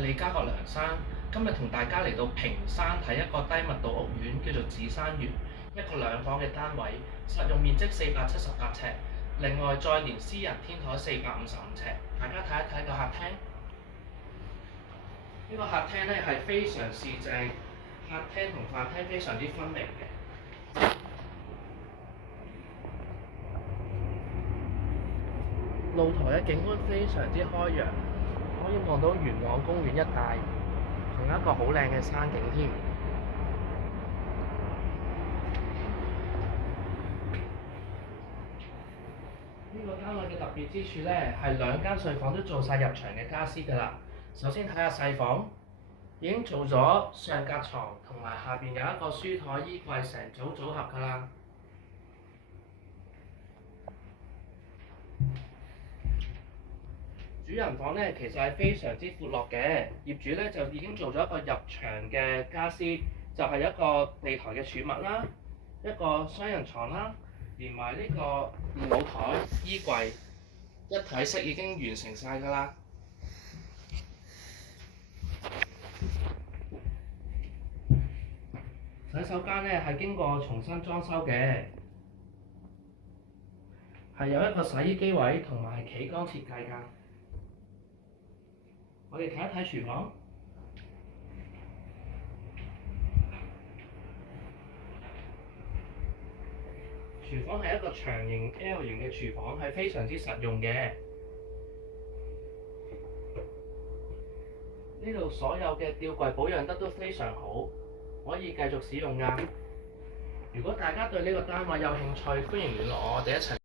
李家國梁生，今日同大家嚟到屏山睇一個低密度屋苑，叫做紫山園，一個兩房嘅單位，實用面積478尺，另外再連私人天台455尺。大家睇一睇個客廳，呢個客廳咧係非常市正，客廳同飯廳非常之分明嘅。露台嘅景觀非常之開揚，可以望到元朗公園一帶，仲有一個好靚嘅山景添。呢個單位嘅特別之處咧，係兩間睡房都做晒入牆嘅傢俬㗎啦。首先睇下細房，已經做咗上格床，同埋下邊有一個書台、衣櫃成組組合㗎啦。主人房咧其實係非常之闊落嘅，業主咧就已經做咗一個入牆嘅傢俬，就係一個地台嘅儲物啦，一個雙人床啦，連埋呢個電腦台、衣櫃一體式已經完成晒㗎啦。洗手間咧係經過重新裝修嘅，係有一個洗衣機位同埋企缸設計㗎。我哋睇一睇廚房，廚房係一個長形 L 型嘅廚房，係非常之實用嘅。呢度所有嘅吊櫃保養得都非常好，可以繼續使用㗎。如果大家對呢個單位有興趣，歡迎聯絡我哋一齊。